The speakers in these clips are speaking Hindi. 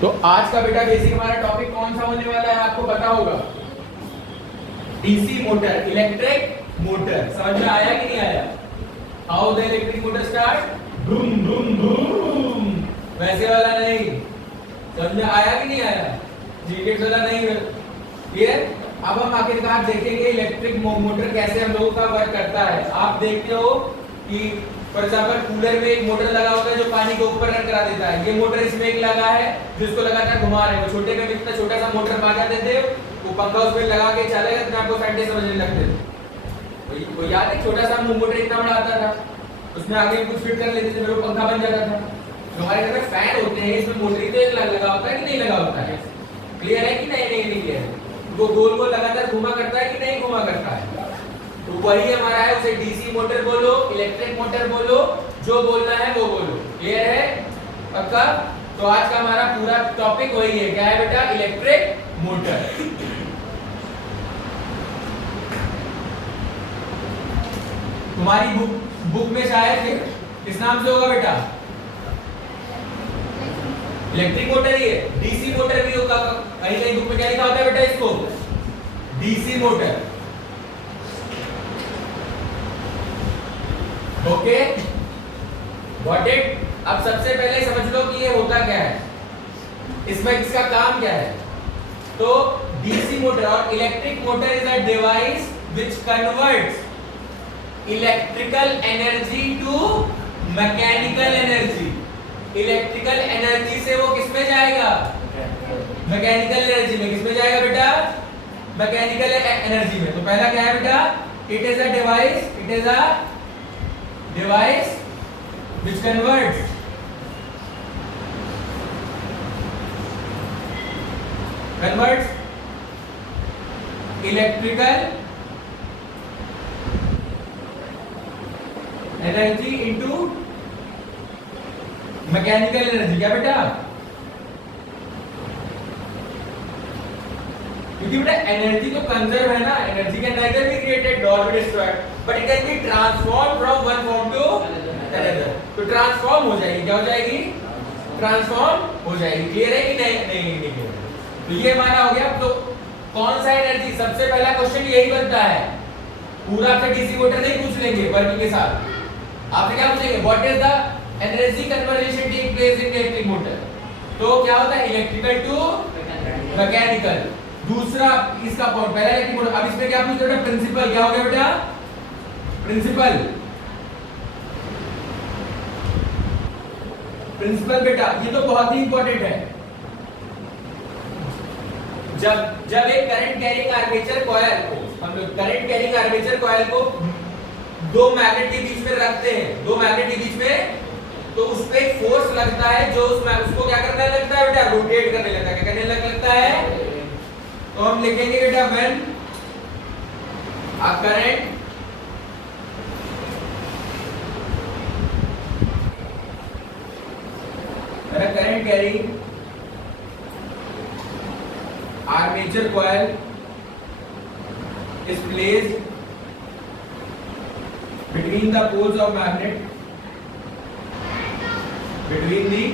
तो आज का बेटा बेसिक हमारा टॉपिक कौन सा होने वाला है आपको पता होगा। DC motor, electric motor. समझ में आया कि नहीं आया? How the electric motor start, vroom vroom vroom, वैसे वाला नहीं। समझ में आया कि नहीं आया? जीकेट वाला नहीं। क्लियर? अब हम आखिरकार देखेंगे इलेक्ट्रिक मोटर कैसे हम लोगों का वर्क करता है। आप देखते हो कि फॉर एग्जांपल कूलर में एक मोटर लगा होता है जो पानी को ऊपर रन करा देता है। ये मोटर इसमें एक लगा है जिसको लगातार घुमा रहे हैं। वो छोटे में इतना छोटा सा मोटर बांधा देते हो, वो पंखा उसमें लगा के चलेगा तो आपको साइंटिस्ट समझने लगते थे। वो याद है छोटा सा मोटर इतना बड़ा आता था, उसमें आगे कुछ फिट कर लेते थे, फिर वो पंखा बन जाता था। हमारे घर में फैन होते हैं, इसमें मोटर ही तो एक लगा होता है कि नहीं लगा होता है? क्लियर है कि नहीं? नहीं क्लियर है? वो गोल गोल लगातार घुमा करता है कि नहीं घुमा करता है? तो वही हमारा है, उसे डीसी मोटर बोलो, इलेक्ट्रिक मोटर बोलो, जो बोलना है वो बोलो। क्लियर है? पक्का? तो आज का हमारा पूरा टॉपिक वही है। क्या है बेटा? Electric motor. तुम्हारी बुक में शायद किस नाम से होगा बेटा? इलेक्ट्रिक मोटर ही है, डीसी मोटर भी होगा। कहीं कहीं बुक में क्या लिखा होता है बेटा इसको? DC motor. Okay, got it? अब सबसे पहले समझ लो कि ये होता क्या है, इसमें इसका काम क्या है। तो डीसी मोटर और electric motor is a device which converts electrical energy to mechanical energy. Electrical energy से वो किसमें जाएगा? मैकेनिकल एनर्जी में। किसमें जाएगा बेटा? मैकेनिकल एनर्जी में। तो पहला क्या है बेटा? It is a device which converts electrical energy into mechanical energy. क्या बेटा? क्योंकि बेटा एनर्जी तो कंजर्व है ना, energy can neither be created nor be destroyed, but it can be transform from one form to another. तो ट्रांसफॉर्म हो जाएगी। क्या हो जाएगी? ट्रांसफॉर्म हो जाएगी। क्लियर है कि नहीं? नहीं क्लियर। तो ये हमारा हो गया। तो कौन सा एनर्जी? सबसे पहला क्वेश्चन यही बनता है। पूरा आपसे डीसी मोटर नहीं पूछ लेंगे वर्किंग के साथ। आपसे क्या पूछेंगे? What is the energy conversion take place in electric motor. तो क्या होता है? Electrical to mechanical. दूसरा इसका पॉइंट, पहला इलेक्ट्रिक मोटर। अब इसमें क्या पूछते हैं बेटा? प्रिंसिपल। क्या हो गया बेटा? प्रिंसिपल। प्रिंसिपल बेटा ये तो बहुत ही इंपॉर्टेंट है। जब एक करंट कैरिंग आर्मेचर कॉइल को हम लोग करंट कैरिंग आर्मेचर कॉइल को दो मैग्नेट के बीच में रखते हैं, दो मैग्नेट के बीच में, तो उस पे एक फोर्स लगता है जो उसको क्या करने लगता है बेटा? रोटेट करने लगता है। क्या करने लगता है? तो हम लिखेंगे बेटा when a current carrying armature coil is placed between the poles of magnet, between the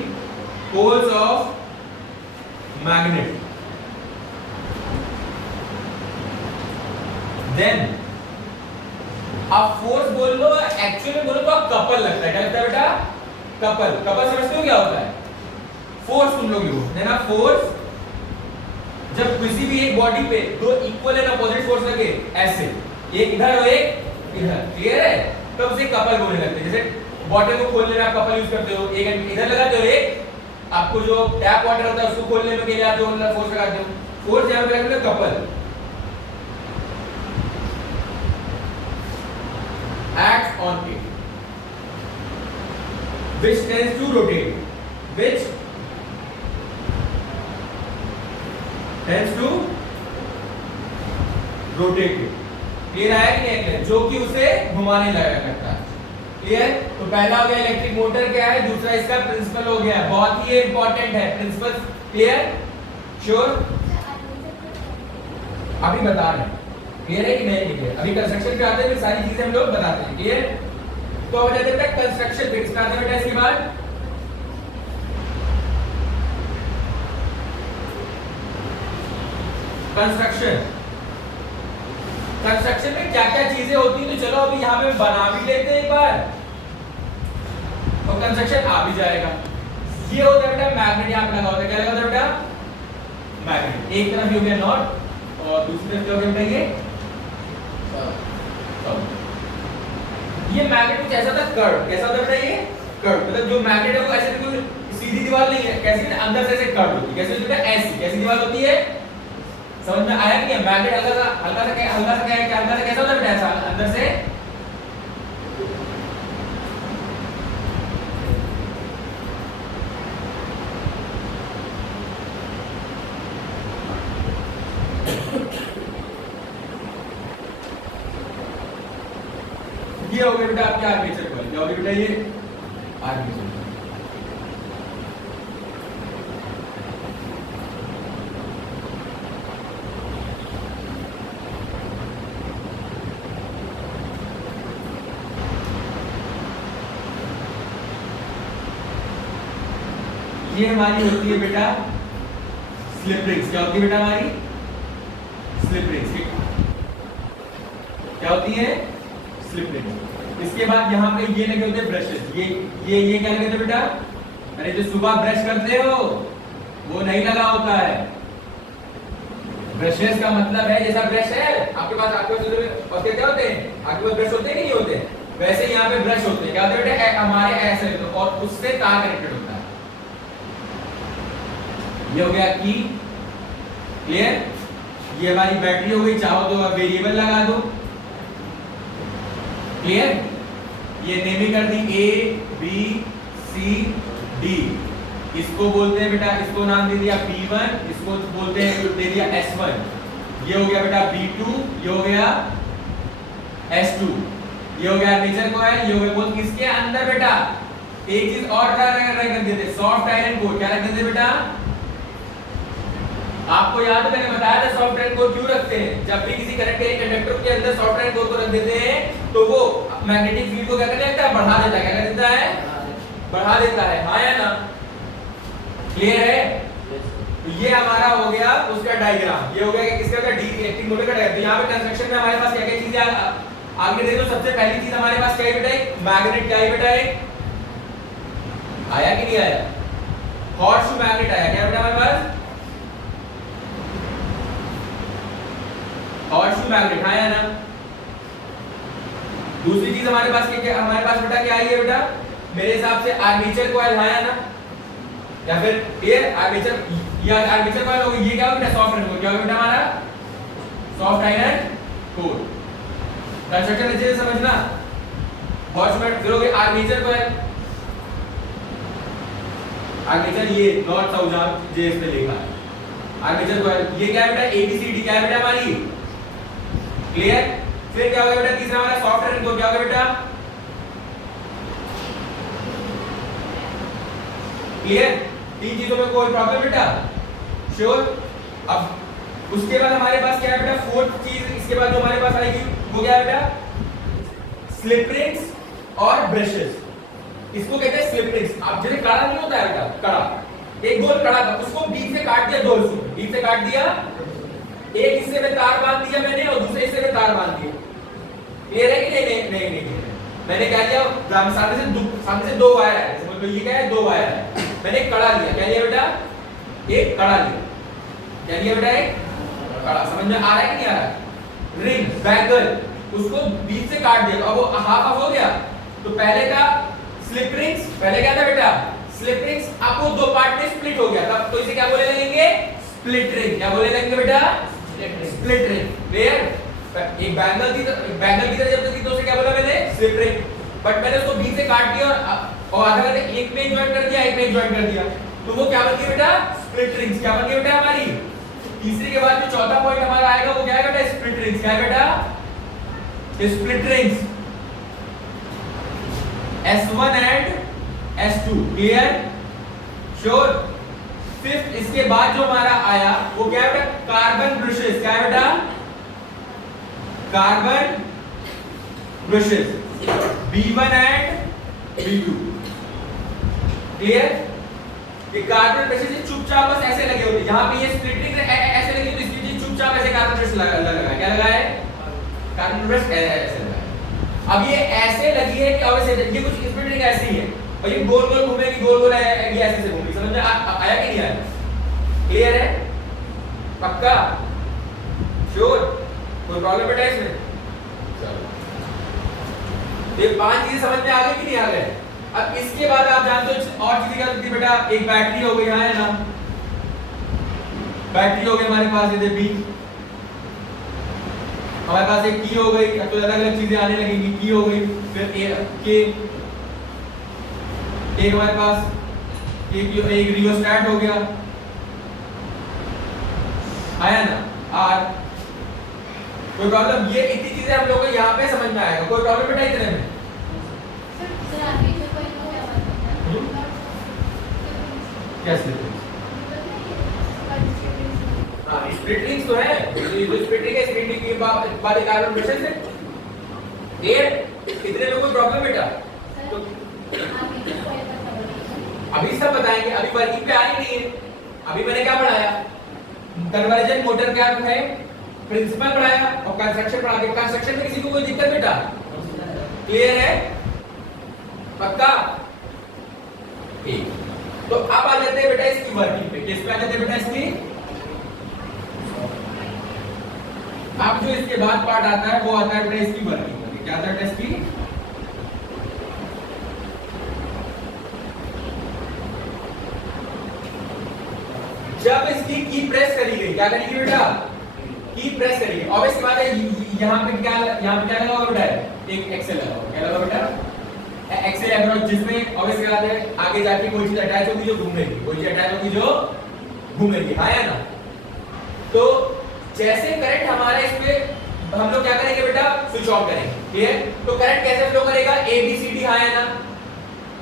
poles of magnet, then आप फोर्स बोल लो, एक्चुअली बोलो तो कपल लगता है। क्या लगता है बेटा? कपल। कपल समझते हो क्या होता है? फोर्स तुम लोग यूज ना। फोर्स जब किसी भी एक बॉडी पे दो इक्वल एंड अपोजिट फोर्स लगे ऐसे, एक इधर और एक इधर, क्लियर है? तो उसे कपल बोलने लगते हैं। जैसे बॉटल को खोलने में आप कपल यूज करते हो, एक इधर लगाते हो, एक आपको जो टैप वाटर होता है उसको खोलने में के लिए आप जो फोर्स लगाते हो, फोर्स यहां पे लगता है couple. acts on it which tends to rotate, which tends to rotate it। Clear आया कि नहीं? क्लियर। जो कि उसे घुमाने लगा करता है। क्लियर? तो पहला हो गया इलेक्ट्रिक मोटर क्या है, दूसरा इसका प्रिंसिपल हो गया। बहुत ही इंपॉर्टेंट है प्रिंसिपल। क्लियर? श्योर? अभी बता रहे हैं। क्लियर है कि नहीं? क्लियर। अभी कंस्ट्रक्शन पे आते हैं, सारी चीजें हम लोग बताते हैं। क्लियर? तो अब बताते हैं कंस्ट्रक्शन पे। इसमें आते हैं बेटा इसके बाद कंस्ट्रक्शन, कंस्ट्रक्शन में क्या क्या चीजें होती हैं तो चलो अभी यहाँ पे बना भी लेते हैं एक बार और कंस्ट्रक्शन आ भी जाएगा। ये होता है बेटा मैग्नेट, यहाँ पे लगा होता है, क्या लगा होता है बेटा मैग्नेट। एक तरफ ये हो गया नॉट और दूसरी तरफ क्या हो गया बेटा ये मैग्नेट कुछ ऐसा था कर्व, कैसा होता है बेटा ये कर्व, मतलब जो मैग्नेट है वो ऐसे बिल्कुल सीधी दीवार नहीं है, कैसी है अंदर से ऐसे कर्व होती है, कैसी होती है ऐसी, कैसी दीवार होती है, समझ में आया कि मैग्नेट हल्का सा कैसा होता है बेटा ऐसा अंदर से ये हो गया बेटा आपके आर्मेचर कॉइल, क्या हो गया बेटा ये आर्मेचर। ये हमारी होती है बेटा स्लिप रिंग्स, क्या होती है बेटा हमारी स्लिप रिंग्स, क्या होती है स्लिप रिंग्स। इसके बाद यहाँ पे ये लगे होते हैं ब्रशेस, ये क्या लगे होते बेटा, अरे जो सुबह ब्रश करते हो वो नहीं लगा होता है। ब्रशेस का मतलब है जैसा ब्रश है आपके पास और क्या होते हैं आपके पास ब्रश होते हैं कि नहीं होते, वैसे यहाँ पे ब्रश होते हैं, क्या होते हैं बेटा हमारे ऐसे और उससे तार कनेक्टेड होता है। ये हो गया की, क्लियर। ये हमारी बैटरी हो गई, चाहो तो आप वेरिएबल लगा दो, क्लियर। ये नेमिंग कर दी ए बी सी डी, इसको बोलते हैं बेटा, इसको नाम दे दिया P1, इसको बोलते हैं दे दिया S1, ये हो गया बेटा B2, ये हो गया S2, ये हो गया आर्मेचर कॉइल, ये हो गया बोल किसके अंदर बेटा, एक चीज और रख देते सॉफ्ट आयरन कोर, क्या रख देते बेटा, आपको याद है मैंने बताया था सॉफ्ट आयरन कोर क्यों रखते हैं, जब भी किसी कंडक्टर के अंदर सॉफ्ट आयरन कोर को रख देते हैं तो वो मैग्नेटिक फील्ड को क्या कर देता है, बढ़ा देता है, क्या कर देता है, बढ़ा देता है, हाँ या ना, क्लियर है। तो ये हमारा हो गया उसका डायग्राम, ये हो गया कि किसका का डी इलेक्ट्रिक मोटर का डायग्राम। तो यहाँ पे कंस्ट्रक्शन में हमारे पास क्या क्या चीजें आगे देखो, सबसे पहली चीज हमारे पास क्या है बेटा, एक मैग्नेट, क्या है बेटा एक आया कि नहीं आया, हॉर्स शू मैग्नेट आया, क्या बेटा हमारे पास हॉर्स शू मैग्नेट आया ना। दूसरी चीज हमारे पास क्या, हमारे पास बेटा क्या आई है बेटा, मेरे हिसाब से आर्मेचर कॉइल आया ना, या फिर ये आर्मेचर या आर्मेचर कॉइल होगा, ये क्या होगा बेटा सॉफ्ट आयरन कोर, क्या होगा बेटा हमारा सॉफ्ट आयरन कोर। कंस्ट्रक्शन अच्छे से समझना, हॉर्स मैग्नेट फिर हो गया आर्मेचर कॉइल, आर्मेचर ये नॉर्थ साउथ जहां जे इस पे लिखा है आर्मेचर कॉइल, ये क्या है बेटा एबीसीडी, क्या है बेटा हमारी, क्लियर। फिर क्या होगा बेटा तीसरा हमारा सॉफ्ट आयरन कोर, क्या होगा बेटा क्लियर। तीन चीजों में कोई प्रॉब्लम बेटा, श्योर। अब उसके बाद हमारे पास क्या है बेटा फोर्थ चीज, इसके बाद जो हमारे पास आएगी वो क्या है बेटा स्लिप रिंग्स और ब्रशेस, इसको कहते हैं स्लिप रिंग्स। अब जैसे कड़ा नहीं होता है बेटा, कड़ा एक गोल कड़ा था, उसको बीच से काट दिया, दो हिस्सों बीच से काट दिया, एक हिस्से में तार बांध दिया मैंने और दूसरे हिस्से में तार बांध दिया, क्लियर है कि नहीं, नहीं नहीं नहीं मैंने क्या किया, सामने से दो वायर है, समझ लो ये क्या है दो वायर है, मैंने एक कड़ा लिया, क्या लिया बेटा एक कड़ा लिया, क्या लिया बेटा एक कड़ा, समझ में आ रहा है कि नहीं आ रहा है। रिंग बैंगल उसको बीच से काट दिया, अब वो हाफ हाफ हो गया, तो पहले का स्लिप रिंग्स, पहले क्या था बेटा स्लिप रिंग्स, आपको दो पार्ट में स्प्लिट हो गया तब, तो इसे क्या बोले लगेंगे स्प्लिट रिंग, क्या बोले लगेंगे बेटा स्प्लिट रिंग, क्लियर। एक बैंगल की तरह जब तक तो उसे क्या बोला मैंने स्लिप रिंग, बट मैंने उसको बीच से काट दिया और आधा करके एक में ज्वाइन कर दिया, एक में ज्वाइन कर दिया, तो वो क्या बन गई बेटा स्प्लिट रिंग्स, क्या बन गई बेटा हमारी। तीसरी के बाद जो चौथा पॉइंट हमारा आएगा वो क्या है बेटा स्प्लिट रिंग्स, क्या है बेटा split rings S1 and S2, clear sure. Fifth इसके बाद जो हमारा आया वो क्या है बेटा कार्बन ब्रशेस, क्या है बेटा carbon brushes B1 and B2, clear. ये कार्बन ब्रशेस चुपचाप बस ऐसे लगे होते हैं, यहाँ पे ये स्प्लिट रिंग ऐसे लगी होती है, इसकी चुपचाप कार्बन ब्रश ऐसे लगा है। अब ये ऐसे लगी है कि अब ऐसे ये कुछ स्प्लिट रिंग ऐसी है और ये गोल गोल घूमेगी, गोल गोल ये ऐसे से घूमेगी। समझ में आया कि नहीं आया? क्लियर है? पक्का? श्योर? कोई प्रॉब्लम बेटा इसमें? चलो ये 5 चीजें समझ में आ गई कि नहीं आ गए? अब इसके बाद आप जानते हो और चीजें क्या होती है बेटा? एक बैटरी हो गई, यहाँ है ना, बैटरी हो गई हमारे पास, ये बी, हमारे पास एक की हो गई, अब तो अलग अलग चीजें आने लगेंगी, की हो गई, फिर ए के, एक हमारे पास एक रियोस्टैट हो गया, आया ना, आर। कोई प्रॉब्लम? ये इतनी चीजें हम लोग को यहाँ पे समझ में आएगा। कोई प्रॉब्लम बेटा इतने में? क्या स्प्लिट रिंग्स तो है, जो स्प्लिट रिंग है, स्प्लिट रिंग की बात एक कार्बन ब्रश से क्लियर? इतने में कोई प्रॉब्लम बेटा? तो अभी सब बताएंगे, अभी वर्किंग पे आ ही नहीं है। अभी मैंने क्या पढ़ाया? कन्वर्जन मोटर क्या है, प्रिंसिपल पढ़ाया और कंस्ट्रक्शन पढ़ा के। कंस्ट्रक्शन में किसी को कोई दिक्कत बेटा? क्लियर है? पक्का? ठीक। तो अब आ जाते हैं बेटा इसकी वर्किंग पे। किस पे आ जाते हैं बेटा इसकी? अब जो इसके बाद पार्ट आता है वो आता है बेटा इसकी वर्किंग पे। क्या आता है बेटा इसकी? जब इसकी की प्रेस करी गई, क्या करी गई बेटा? की प्रेस करी गई। और इसके बाद यहाँ पे क्या लगा होगा बेटा? एक एक्सेल लगा होगा। क्या लगा बेटा? एक्सेल अप्रोच, जिसमें और इसके बाद आगे जाके कोई चीज अटैच होगी जो घूमेगी, कोई चीज अटैच होगी जो घूमेगी, हाँ या ना? तो जैसे करंट हमारा इसमें हम लोग क्या करेंगे बेटा? स्विच ऑन करेंगे। ठीक? तो करंट कैसे फ्लो करेगा? ए बी सी डी, हाँ या ना?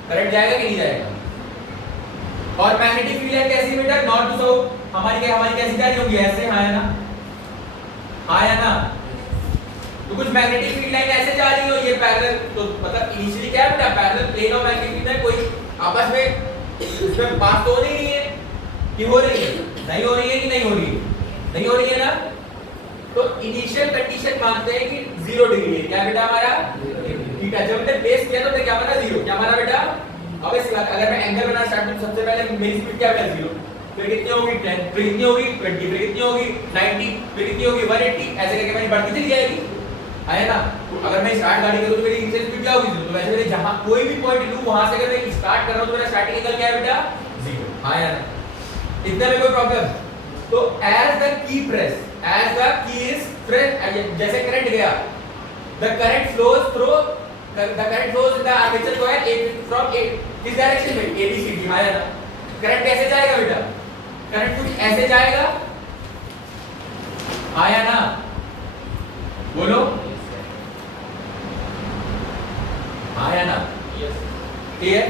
करंट जाएगा कि नहीं जाएगा? और मैग्नेटिक फील्ड है कैसी बेटा? North to south. हमारी कैसी जा रही होगी? ऐसे, हाँ या ना? हाँ या ना? तो कुछ मैग्नेटिक फील्ड लाइन ऐसे जा रही हो, ये पैरेलल, तो मतलब इनिशियली क्या है बेटा? पैरेलल प्लेन और मैग्नेटिक फील्ड है, कोई आपस में इसमें पास तो हो नहीं रही है कि हो रही है? नहीं हो रही है कि नहीं हो रही है? नहीं हो रही है ना? तो इनिशियल कंडीशन मानते हैं कि 0 डिग्री है। क्या बेटा हमारा? ठीक है। जब हमने बेस किया तो क्या बना? 0। क्या हमारा बेटा? अब इसके बाद अगर मैं एंगल बनाना स्टार्ट करूं, सबसे पहले मेरी स्पीड क्या बेटा? 0। फिर कितनी होगी? 10, फिर कितनी होगी? 20, फिर कितनी होगी? 90, फिर कितनी होगी? 180। ऐसे करके मेरी बढ़ती चली जाएगी, है ना? तो अगर मैं स्टार्ट गाड़ी करूं तो मेरी इनिशियल स्पीड क्या होगी? 0। तो वैसे मेरे जहां कोई भी पॉइंट लूं वहां से अगर मैं स्टार्ट कर रहा हूं तो मेरा स्टार्टिंग एंगल क्या है बेटा? 0, हाँ या ना? इतना में कोई प्रॉब्लम? तो as the key press, as the key is pressed, जैसे करंट गया, the current flows in the armature coil from A, किस डायरेक्शन में? A B C D, हाँ या ना? करंट कैसे जाएगा बेटा? करंट कुछ ऐसे जाएगा, हाँ या ना? बोलो, हाँ या ना? क्लियर?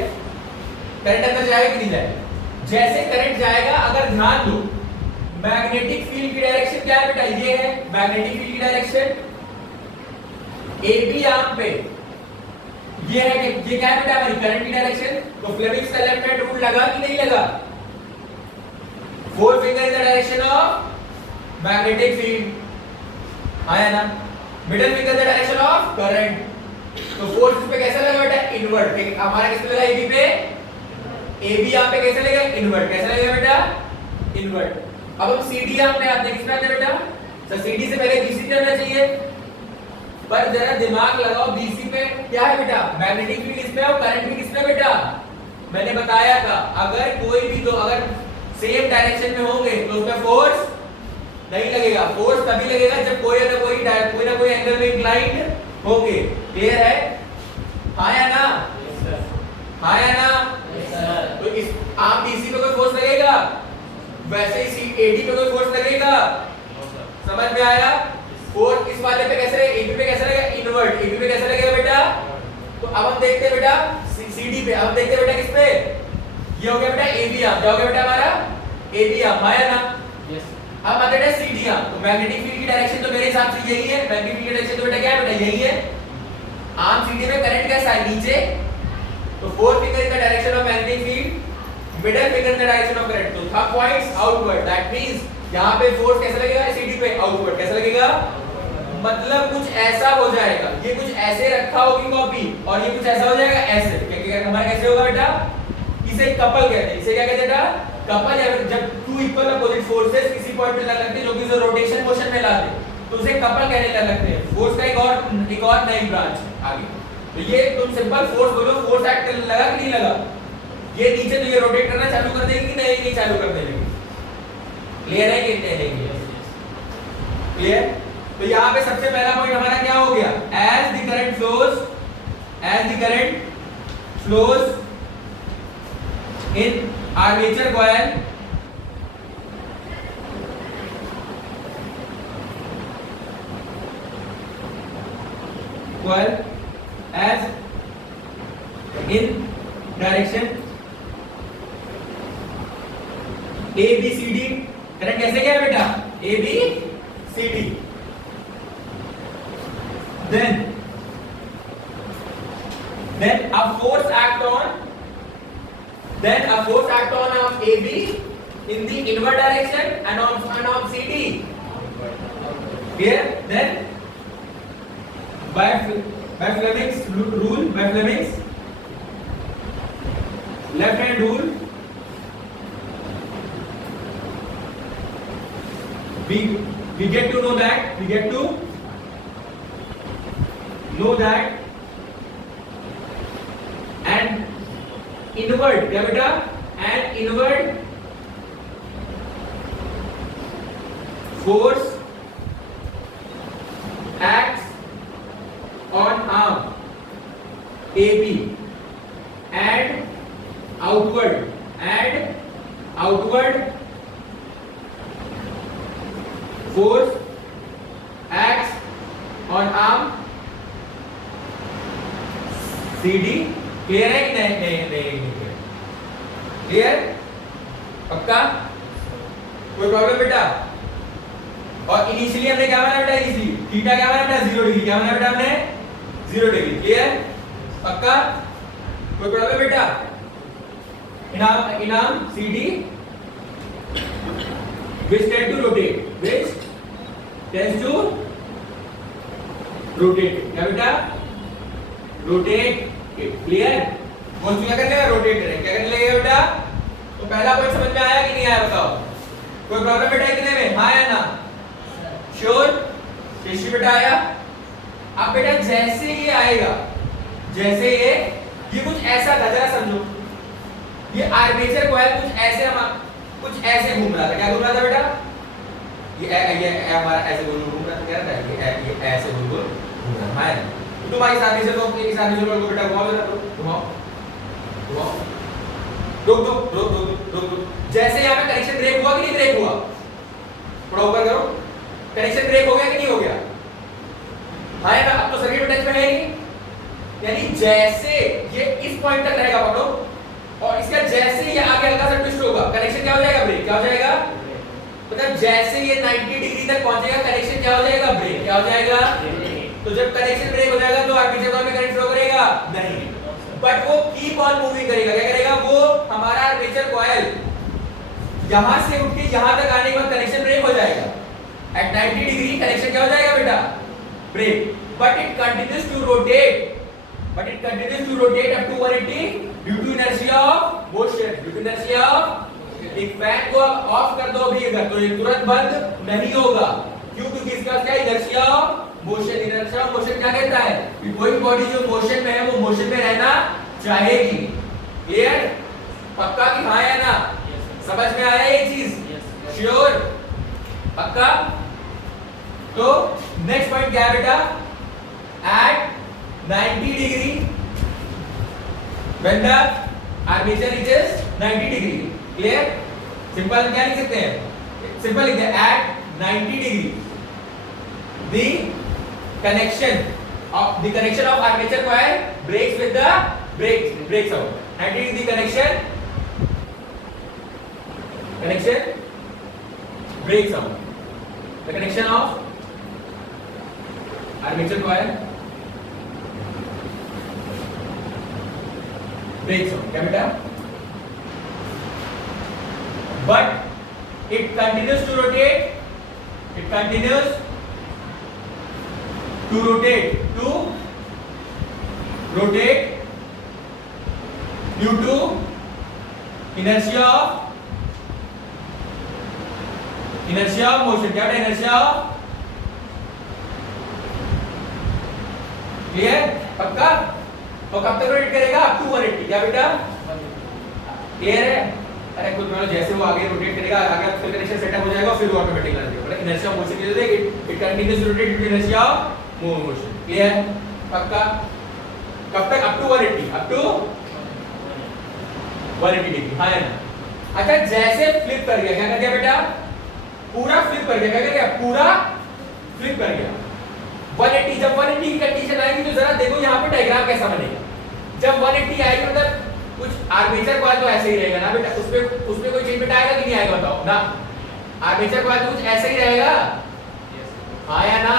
करंट अंदर जाएगा कि नहीं जाएगा? जैसे करंट जाएगा, अगर ध्यान दो, मैग्नेटिक फील्ड की डायरेक्शन क्या है बेटा? ये है मैग्नेटिक फील्ड की डायरेक्शन। ए बी आर्म पे ये है कि ये क्या है बेटा? हमारी करंट की डायरेक्शन। तो फ्लेमिंग्स का लेफ्ट हैंड रूल लगा कि नहीं लगा? 4 finger in the direction of magnetic field, हाँ या ना? Middle finger in the direction of current. तो फोर्स इस पे कैसा लगा बेटा? इनवर्ट। हमारा किस पे लगा? ए बी पे। ए बी आर्म पे कैसे लगा? इनवर्ट। कैसा लगेगा बेटा? इनवर्ट। अब हम सीडी आर्म पे आते हैं। किस पे आते हैं बेटा? सर सीडी से पहले बीसी पे आना चाहिए, पर जरा दिमाग लगाओ, बीसी पे क्या है बेटा? मैग्नेटिक फील्ड इस पे और करंट भी किस पे बेटा? मैंने बताया था, अगर कोई भी दो अगर सेम डायरेक्शन में होंगे तो उसमें फोर्स नहीं लगेगा। फोर्स तभी लगेगा जब कोई ना कोई एंगल में इंक्लाइंड होंगे। क्लियर है? हाँ या ना? हाँ या ना? तो इस आर्म बीसी पे कोई फोर्स लगेगा, वैसे ही एडी पे कोई फोर्स लगेगा। समझ में आया? फोर्स इस वाले पे कैसे लगेगा? एबी पे कैसे लगेगा? इनवर्ट। एबी पे कैसे लगेगा बेटा? तो अब हम देखते हैं बेटा सीडी पे। अब देखते हैं बेटा किस पे? ये हो गया बेटा एबी आर्म। क्या हो गया बेटा हमारा? एबी आर्म, हाँ या ना? यस। अब आते हैं सीडी आर्म। तो मैग्नेटिक फील्ड की डायरेक्शन तो मेरे हिसाब से यही है। मैग्नेटिक फील्ड की डायरेक्शन तो बेटा क्या है बेटा? यही है। आर्म सीडी में करंट कैसा है? नीचे। तो 4 finger in the direction of magnetic field, middle finger in the direction of current. तो thumb points outward. That means यहां पे फोर्स कैसा लगेगा? सीडी पे आउटवर्ड। कैसा लगेगा? मतलब कुछ ऐसा हो जाएगा, ये कुछ ऐसे रखा होगी कॉपी और ये कुछ ऐसा हो जाएगा ऐसे। क्या हमारा कैसे होगा बेटा? इसे कपल कहते हैं। इसे क्या कहते हैं बेटा? कपल। या जब टू इक्वल अपोजिट फोर्सेस किसी पॉइंट पे लग लगते हैं जो कि रोटेशन मोशन में ला दे तो उसे कपल कहने लग लगते हैं। फोर्स का एक और नई ब्रांच आगे। तो ये तुम सिंपल फोर्स बोलो, फोर्स एक्ट करने लगा कि नहीं लगा? ये नीचे तो ये रोटेट करना चालू कर देगी कि नहीं चालू कर देगी? क्लियर है कि नहीं? क्लियर? तो यहाँ पे सबसे पहला पॉइंट हमारा क्या हो गया? As the current flows in armature coil as in direction A B C D। Current कैसे क्या है बेटा? A B C D। then a force act on AB in the inward direction and on CD। clear? then by Fleming's rule, by Fleming's left hand rule, we get to know that an inward, क्या बेटा? an inward force acts on arm AB and outward force acts on arm CD। Clear है कि नहीं? क्लियर? पक्का? कोई प्रॉब्लम बेटा? और इनिशियली हमने क्या माना बेटा? इनिशियली थीटा क्या माना बेटा? 0 डिग्री। क्या माना बेटा हमने? 0 डिग्री। क्लियर? पक्का? कोई प्रॉब्लम बेटा? इनाम CD which tends to rotate। क्या बेटा? रोटेट। क्लियर? वो क्या करने का? रोटेट करें। क्या करने लगेगा बेटा? तो पहला पॉइंट समझ में आया कि नहीं आया बताओ? कोई प्रॉब्लम बेटा कितने में? हाँ या ना? श्योर? शेषी बेटा आया? अब बेटा जैसे ये आएगा, जैसे ये कुछ ऐसा था, जरा समझो। ये आर्मेचर कॉइल कुछ ऐसे घूम रहा था। क्या घूम रहा था बेटा? ये हमारा ऐसे घूम रहा था। क्या था? ये ऐसे घूम रहा है। तुम्हारी आर्मेचर को बेटा घुमाओ जरा, घुमाओ। रुक। जैसे यहाँ पे कनेक्शन ब्रेक हुआ कि नहीं ब्रेक हुआ? थोड़ा ऊपर करो। कनेक्शन ब्रेक हो गया कि नहीं हो गया? हाँ या ना? अब तो सर्किट टच में है नहीं। यानी जैसे ये इस पॉइंट तक रहेगा पकड़ो, और इसका जैसे ये आगे हल्का सा ट्विस्ट होगा, कनेक्शन क्या हो जाएगा? ब्रेक। क्या हो जाएगा? मतलब जैसे ये 90 डिग्री तक पहुंचेगा, कनेक्शन क्या हो जाएगा? ब्रेक। क्या हो जाएगा? तो जब कनेक्शन ब्रेक हो जाएगा तो आर्मेचर कॉइल में करंट फ्लो करेगा? नहीं। बट वो कीप ऑन मूविंग करेगा। क्या करेगा? वो हमारा आर्मेचर कॉइल यहां से उठ के यहां तक आने के बाद कनेक्शन ब्रेक हो जाएगा। एट 90 डिग्री कनेक्शन क्या हो जाएगा बेटा? Break. But it continues to rotate up to 180 due to inertia of motion। एक फैन को ऑफ कर दो अभी अगर, तो ये तुरंत बंद नहीं होगा। क्यों? क्योंकि इसका क्या? Inertia of motion. Inertia of motion क्या कहता है? कि कोई बॉडी जो मोशन में है वो मोशन में रहना चाहेगी। क्लियर? पक्का कि हाँ या ना? समझ में आया ये चीज? श्योर? पक्का? तो नेक्स्ट पॉइंट क्या है बेटा? At 90 degree when the armature reaches 90 degree। clear? Simple क्या लिख सकते हैं? सिंपल लिखते हैं at 90 degree the connection of armature coil breaks with the breaks out। 90 degree the connection breaks out। the connection of armature coil breaks out। क्या बेटा? but it continues to rotate to rotate due to inertia of motion. क्या बेटा इनर्शिया ऑफ, क्लियर पक्का। और कब तक रोटेट करेगा अप टू 180। क्या बेटा क्लियर है। अरे खुद मान लो जैसे वो आगे रोटेट करेगा आगे फिर कनेक्शन सेटअप हो जाएगा फिर ऑटोमेटिक लग जाएगा। मतलब इनर्शिया ऑफ मोशन की वजह से it continuous rotate due to inertia of motion. Clear पक्का। कब तक up to 180, up to 180 degree. हाँ है ना। अच्छा जैसे फ्लिप कर गया, क्या कर गया बेटा पूरा फ्लिप कर गया। क्या कर गया पूरा फ्लिप कर गया 180। जब 180 की कंडीशन आएगी तो जरा देखो यहाँ पे डायग्राम कैसा बनेगा। जब 180 आएगी मतलब कुछ आर्मेचर कॉइल तो ऐसे ही रहेगा ना बेटा, उसमें कोई चेंज बेटा आएगा कि नहीं आएगा बताओ ना। आर्मेचर कॉइल तो कुछ ऐसे ही रहेगा, हाँ या ना।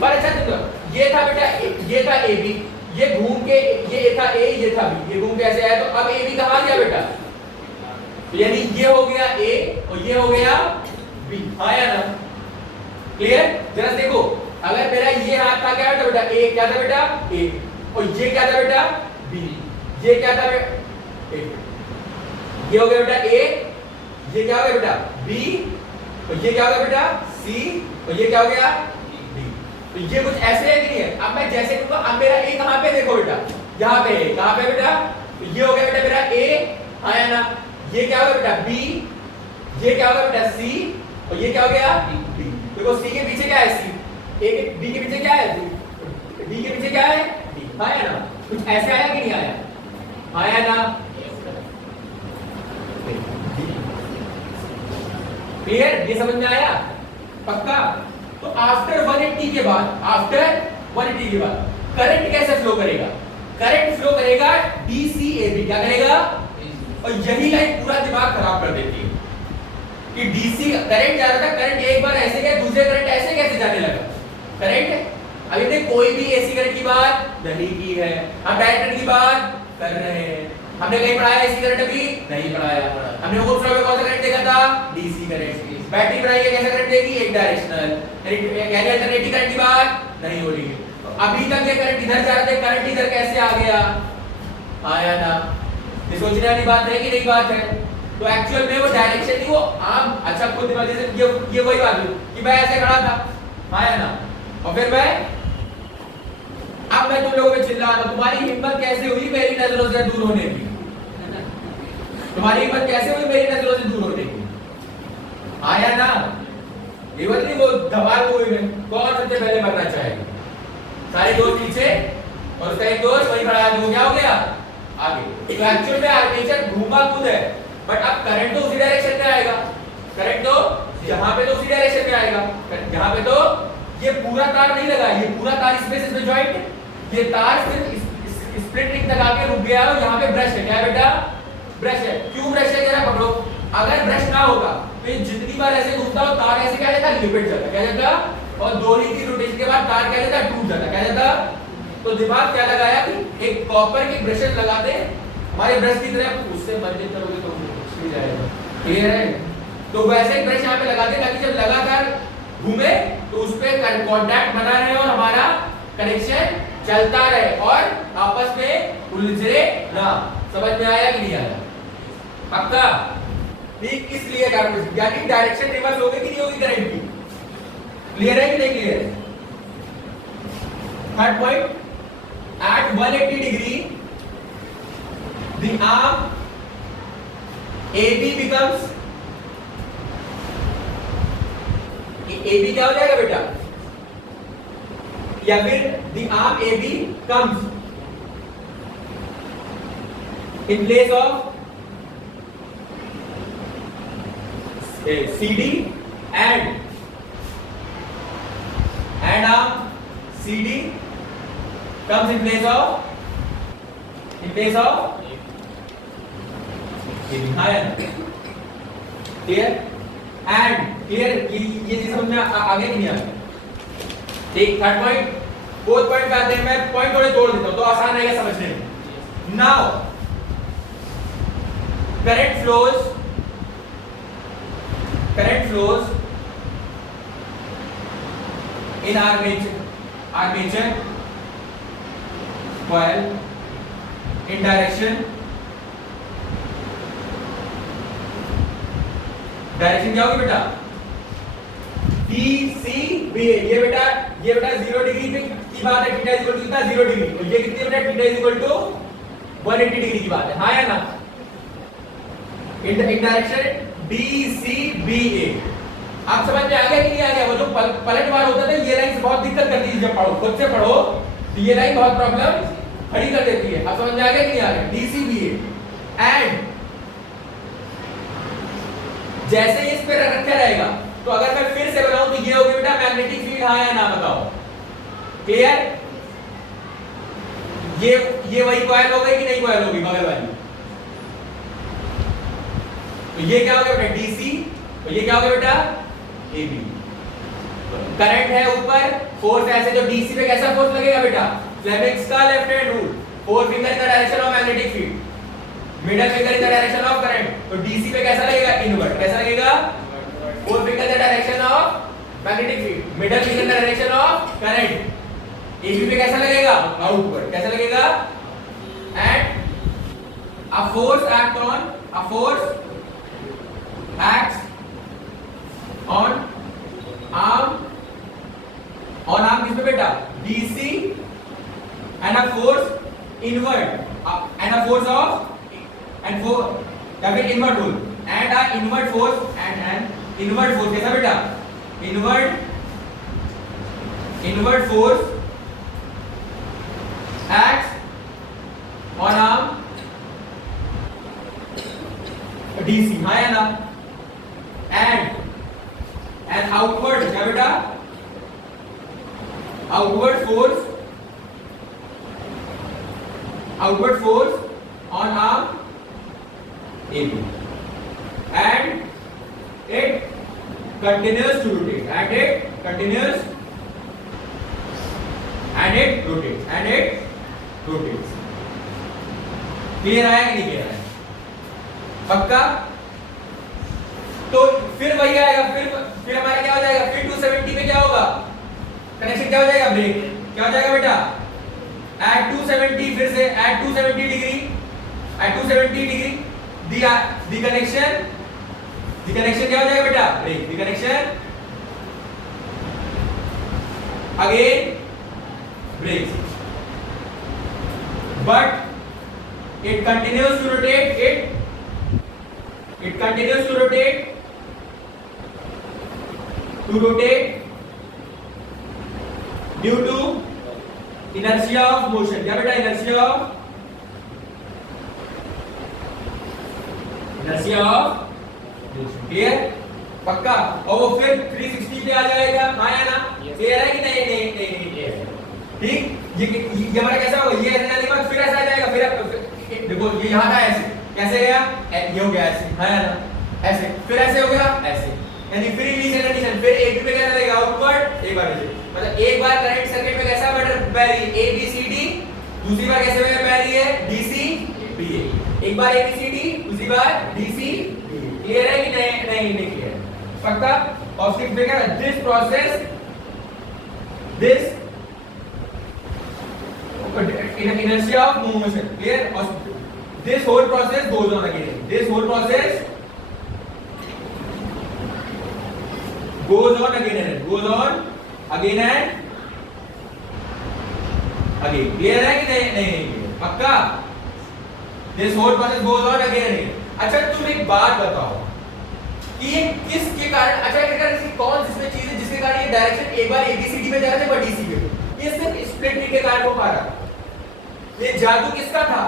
पर अच्छा देखो ये था बेटा, ये था AB, ये घूम के ये था A, ये था B, ये घूम के ऐसे आया तो अब AB कहाँ गया बेटा, यानी ये हो गया A और ये हो गया B, हाँ या ना। क्लियर। जरा देखो अगर मेरा ये हाथ था क्या था बेटा A, क्या था बेटा A, और ये क्या था बेटा B, ये क्या था बेटा A, ये हो गया बेटा A, ये क्या हो गया बेटा B, और ये क्या हो गया बेटा C, और ये क्या हो गया D। तो ये कुछ ऐसे है कि नहीं है। अब मैं जैसे कहूंगा अब मेरा A कहाँ पे देखो बेटा, यहाँ पे है, कहाँ पे बेटा, तो ये हो गया बेटा मेरा A, हाँ या ना। ये क्या हो गया बेटा B, ये क्या हो गया बेटा C, और ये क्या हो गया D। देखो C के पीछे क्या है C, A के B के पीछे क्या है D के पीछे क्या है D, हाँ या ना। कुछ ऐसे आया कि नहीं आया, हाँ या ना। क्लियर, ये समझ में आया पक्का। तो आफ्टर 180 के बाद करंट कैसे फ्लो करेगा, करंट फ्लो करेगा DCAB, क्या करेगा, और यही लाइन पूरा दिमाग खराब कर देती है कि DC करंट जा रहा था, करंट एक बार ऐसे गया, दूसरे करंट ऐसे कैसे जाने लगा। करंट अभी हमने कोई भी AC करंट की बात नहीं की है, हम डायरेक्ट करंट की बात कर रहे हैं। हमने कहीं पढ़ाया AC करंट, अभी नहीं पढ़ाया। हमने ओम्स लॉ में कौन सा करंट देखा था, DC करंट। बैटरी बनाई कैसा करंट देगी, एक डायरेक्शनल, यानी अल्टरनेटिव करंट की बात नहीं हो रही है। तो अभी तक ये करंट इधर जा रहा था, करंट इधर कैसे आ गया, आया ना। ये सोचने वाली बात है कि नहीं बात है। तो एक्चुअल में वो डायरेक्शन नहीं, वो आम अच्छा खुद ये वही बात है कि मैं ऐसे खड़ा था, आया ना, और फिर अब मैं तुम लोगों पे चिल्ला रहा, तुम्हारी हिम्मत कैसे हुई मेरी नजरों से दूर होने की, तुम्हारी हिम्मत कैसे हुई मेरी नजरों से दूर होने की, आया ना। ये बात नहीं वो धमाल मूवी में कौन सबसे पहले मरना चाहेगा, सारे दोस्त पीछे और उसका एक दोस्त वही खड़ा है, तो क्या हो गया आगे। तो एक्चुअल में आर्मेचर घूमा खुद है, बट अब करंट तो उसी डायरेक्शन में आएगा, करंट तो यहाँ पे तो उसी डायरेक्शन में आएगा। यहाँ पे तो ये पूरा तार नहीं लगा, ये पूरा तार इसमें से इसमें जॉइंट, ये तार सिर्फ स्प्लिट रिंग तक आके रुक गया और यहाँ पे ब्रश है, क्या है बेटा ब्रश है। क्यों ब्रश है जरा पकड़ो, अगर ब्रश ना होगा तो ये जितनी बार ऐसे घूमता हो तार ऐसे क्या जाता लिपट जाता, क्या जाता, और दो ही की रोटेशन के बाद तार क्या जाता टूट जाता, क्या जाता। तो दिमाग क्या लगाया कि एक कॉपर के ब्रशेस लगा दे हमारे ब्रश की तरह, उससे मर्ज करोगे तो कुछ नहीं जाएगा, क्लियर है। तो वैसे एक ब्रश यहाँ पे लगा दे ताकि जब लगातार घूमे तो उस पे कांटेक्ट बना रहे और हमारा कनेक्शन चलता रहे और आपस में उलझे ना। समझ में आया कि नहीं आया पक्का। ठीक इसलिए यानी डायरेक्शन रिवर्स होगी कि नहीं होगी करंट की, क्लियर है कि नहीं क्लियर है। Third point, at 180 degree the arm AB becomes AB क्या हो जाएगा बेटा, या फिर the arm AB comes in place of CD and arm CD comes in place of higher, clear and clear। ये चीज समझ में आगे नहीं आ रहा। ठीक, थर्ड पॉइंट। फोर्थ पॉइंट पे आते हैं, मैं पॉइंट थोड़े तोड़ देता हूं तो आसान रहेगा समझने में। Now current flows in armature coil in direction क्या होगी बेटा DCBA। ये बेटा 0 डिग्री पे की बात है, थीटा इक्वल टू कितना 0 डिग्री, और ये कितनी बेटा थीटा इक्वल टू 180 डिग्री की बात है, हाँ या ना। इन डायरेक्शन DCBA आप समझ में आ गया कि नहीं आ गया। वो जो पलटवार होता है ये लाइन बहुत दिक्कत करती है, जब पढ़ो खुद से पढ़ो तो ये लाइन बहुत प्रॉब्लम खड़ी कर देती है। अब समझ में आ गया कि नहीं आ गया। DCBA एंड जैसे ही इस पे रखा रहेगा तो अगर मैं फिर से बनाऊं तो ये होगी बेटा मैग्नेटिक फील्ड, हाँ या ना बताओ। क्लियर? ये वही कॉइल हो गई कि नहीं कॉइल होगी बगल वाली। तो ये क्या हो गया बेटा DC, और ये क्या हो गया बेटा AB। करंट है ऊपर, फोर्स ऐसे जो DC पे कैसा फोर्स लगेगा बेटा फ्लेमिंग्स का left hand rule, four finger in the direction of magnetic field, middle finger in the direction of current. तो DC पे कैसा लगेगा इनवर्ट, कैसा लगेगा four finger in the direction of magnetic field, middle finger in the direction of current. AB पे कैसा लगेगा आउटवर्ड, कैसा लगेगा। And a force acts on arm किस पे बेटा DC and a force inward and a force of and for या फिर inward rule and a inward force and an inward force कैसा बेटा inward force acts on arm DC, हाँ या ना। and outward क्या बेटा outward force on arm AB and it continues to rotate and it rotates। Clear है कि नहीं क्लियर है पक्का। तो फिर वही आएगा, फिर हमारा क्या हो जाएगा, फिर 270 पे क्या होगा कनेक्शन, क्या हो जाएगा ब्रेक, क्या हो जाएगा बेटा at 270, फिर से at 270 डिग्री the connection क्या हो जाएगा बेटा break, the connection again breaks but it continues to rotate, it continues to rotate due to inertia of motion। क्या बेटा inertia of motion। क्लियर पक्का। और वो फिर 360 पे आ जाएगा, हाँ या ना। क्लियर है कि नहीं ठीक। ये हमारा कैसा होगा, ये ऐसे जाने के बाद फिर ऐसा आ जाएगा, फिर देखो ये यहाँ था ऐसे, कैसे गया ये हो गया ऐसे, हाँ या ना ऐसे, फिर ऐसे हो गया ऐसे, यानी फिर इनिशियल कंडीशन, फिर AB पे कैसा रहेगा आउटवर्ड, एक बार ऐसे, मतलब एक बार करंट सर्किट में कैसा बह रही है ABCD, दूसरी बार कैसे बह रही है DCBA, एक बार ABCD दूसरी बार DCBA। क्लियर है कि नहीं क्लियर पक्का। और फिर देखा this process inertia of motion, clear। This whole process goes on again, this whole process goes on again and again। Clear है कि नहीं पक्का। This whole process goes on again and again। अच्छा तुम एक बात बताओ कि ये किसके कारण, अच्छा कौन जिसमें चीज है जिसके कारण ये डायरेक्शन एक बार ABCD में जा रहा था, एक बार DC पे, ये सिर्फ स्प्लिट रिंग के कारण हो पा रहा। ये जादू किसका था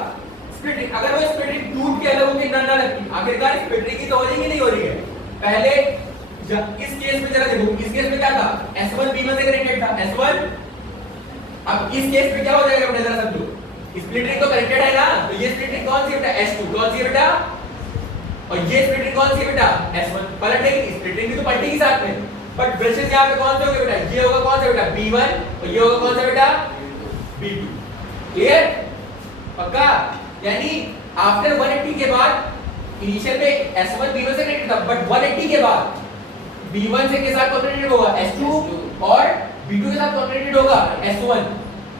स्प्लिट रिंग। अगर वो स्प्लिट रिंग टूट के अलग होकर ना लगती, आखिरकार स्प्लिट रिंग की तो हो रही है नहीं हो रही है। पहले इस केस में जरा देखो, इस केस में क्या था S1 B1 से कनेक्टेड था S1। अब इस केस में क्या हो जाएगा बेटा जरा समझो, स्प्लिट रिंग तो कनेक्टेड है ना, तो ये स्प्लिट रिंग कौन सी बेटा S2, कौन सी बेटा, और ये स्प्लिट रिंग कौन सी बेटा S1। पलटेगी स्प्लिट रिंग भी तो पलटेगी साथ में, बट ब्रशेस यहां पे कौन से होंगे बेटा, ये होगा कौन सा बेटा B1 और ये होगा कौन सा बेटा B2। क्लियर पक्का। यानी आफ्टर 180 के बाद इनिशियल में S1 B1 से कनेक्टेड था, बट 180 के बाद B1 से के साथ कनेक्टेड होगा S2 और B2 के साथ कॉम्बिनेटेड होगा S1,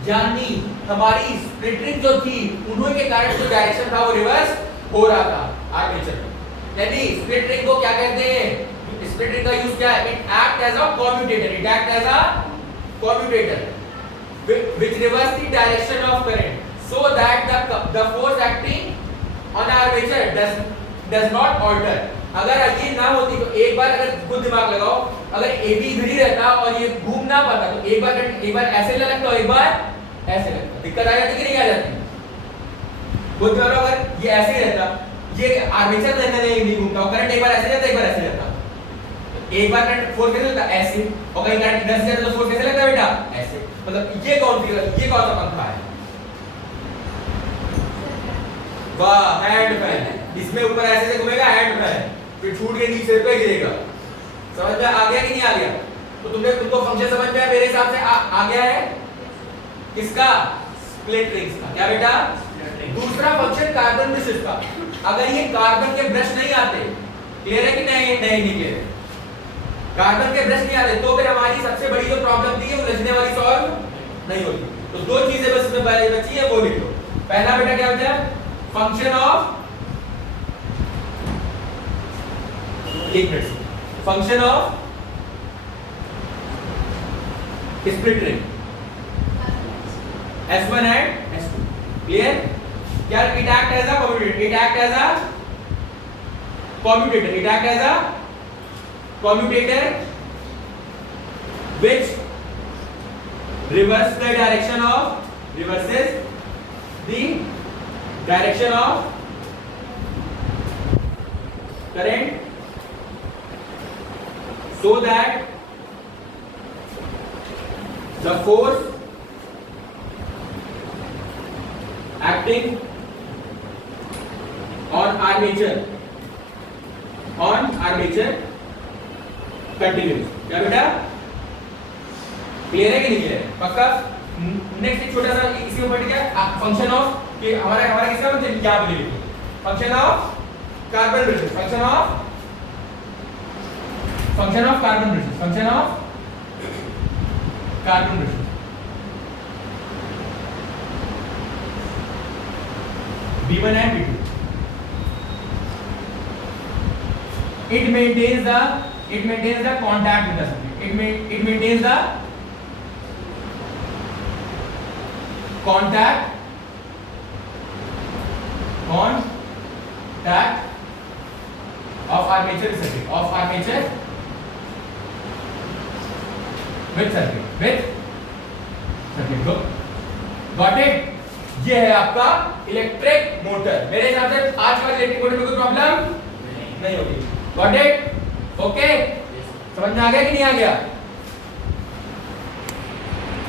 यानी हमारी स्प्लिट रिंग जो थी उन्हीं के कारण जो डायरेक्शन था वो रिवर्स हो रहा था आर्मेचर में। यानी स्प्लिट रिंग को क्या कहते हैं? स्प्लिट रिंग का यूज क्या है? It act as a commutator, it act as a commutator which reverse the direction of current so that the force acting on armature does not alter। अगर ये ना होती तो एक बार अगर खुद दिमाग लगाओ, अगर AB इधर ही रहता और ये घूम ना पाता तो एक बार ऐसे लगता और एक बार ऐसे लगता, दिक्कत आ जाती कि नहीं आ जाती? खुद दिमाग अगर ये ऐसे ही रहता, ये आर्मेचर नहीं घूमता, करंट एक बार ऐसे जाता एक बार ऐसे जाता, एक बार करंट फोर्स कैसे लगता? ऐसे, और कहीं करंट इधर से जाता तो फोर्स कैसे लगता बेटा? ऐसे। मतलब ये कौन सा पंखा है? वाह, हैंड फैन। इसमें ऊपर ऐसे से घूमेगा हैंड फैन, फिर छूट के नीचे पे गिरेगा। समझ में आ गया कि नहीं आ गया? तो तुमको फंक्शन समझ में आया मेरे हिसाब से आ गया है किसका? स्प्लिट रिंग्स का। क्या बेटा? दूसरा फंक्शन कार्बन ब्रशेस का। अगर ये कार्बन के ब्रश नहीं आते, क्लियर है कि नहीं? नहीं क्लियर है। कार्बन के ब्रश नहीं आते तो फिर हमारी सबसे बड़ी जो प्रॉब्लम थी वो उलझने वाली सॉल्व नहीं होती। तो दो चीजें बस इसमें बची है, वो लिख लो। पहला बेटा क्या होता है? फंक्शन ऑफ, एक minute, function of split ring S1 and S2, clear? क्या? It act as a commutator, it act as a commutator, it act as a commutator which reverses the direction of current so that the force acting on armature continuous. क्या बेटा? क्लियर है कि नहीं क्लियर? पक्का? नेक्स्ट एक छोटा सा इसी ऊपर क्या फंक्शन ऑफ कि हमारा किसका फंक्शन क्या बोले लिखो? Function of carbon brushes, function of carbon brushes, function of carbon brushes. B1 and B2 it maintains the contact with the subject, it maintains the contact of armature with circuit, got it? ये है आपका इलेक्ट्रिक मोटर। मेरे हिसाब से आज का इलेक्ट्रिक मोटर में कोई प्रॉब्लम नहीं होगी। Got it? ओके, समझ में आ गया कि नहीं आ गया?